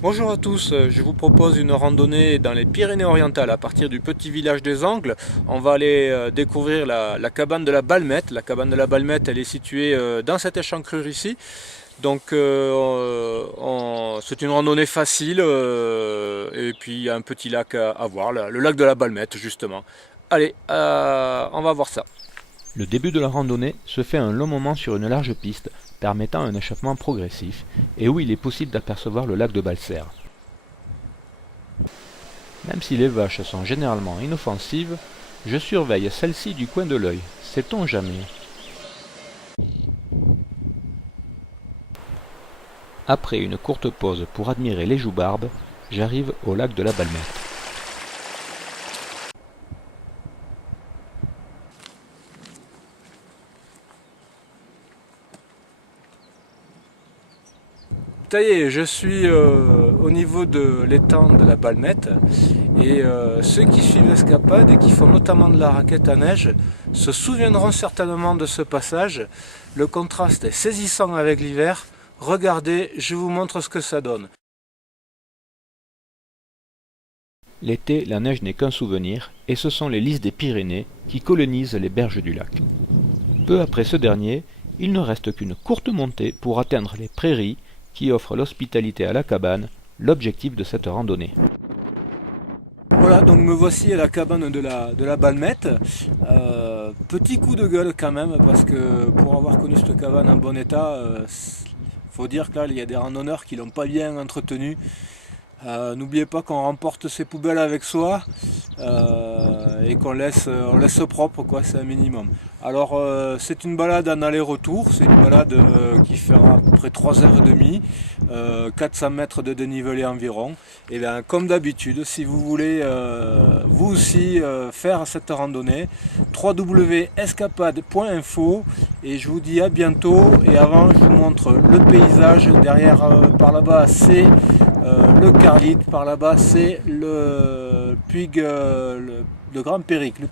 Bonjour à tous, je vous propose une randonnée dans les Pyrénées-Orientales à partir du petit village des Angles. On va aller découvrir la cabane de la Balmette. La cabane de la Balmette, elle est située dans cette échancrure ici. Donc c'est une randonnée facile et puis il y a un petit lac à voir, le lac de la Balmette justement. Allez, on va voir ça. Le début de la randonnée se fait à un long moment sur une large piste permettant un échauffement progressif et où il est possible d'apercevoir le lac de Balser. Même si les vaches sont généralement inoffensives, je surveille celles-ci du coin de l'œil, sait-on jamais. Après une courte pause pour admirer les joubarbes, j'arrive au lac de la Balmette. Ça y est, je suis au niveau de l'étang de la Balmette et ceux qui suivent l'escapade et qui font notamment de la raquette à neige se souviendront certainement de ce passage. Le contraste est saisissant avec l'hiver. Regardez, je vous montre ce que ça donne. L'été, la neige n'est qu'un souvenir et ce sont les lys des Pyrénées qui colonisent les berges du lac. Peu après ce dernier, il ne reste qu'une courte montée pour atteindre les prairies qui offrent l'hospitalité à la cabane, l'objectif de cette randonnée. Voilà, donc me voici à la cabane de la Balmette. Petit coup de gueule quand même, parce que pour avoir connu cette cabane en bon état, faut dire que là, il y a des randonneurs qui l'ont pas bien entretenue. N'oubliez pas qu'on remporte ses poubelles avec soi et qu'on on laisse propre, quoi, c'est un minimum. Alors c'est une balade en aller-retour, c'est une balade qui fera à peu près 3h30, 400 mètres de dénivelé environ. Et bien comme d'habitude, si vous voulez vous aussi faire cette randonnée, www.escapade.info, et je vous dis à bientôt. Et avant, je vous montre le paysage derrière, par là-bas c'est le Carlite, par là-bas c'est le Puig, le Grand Péricle.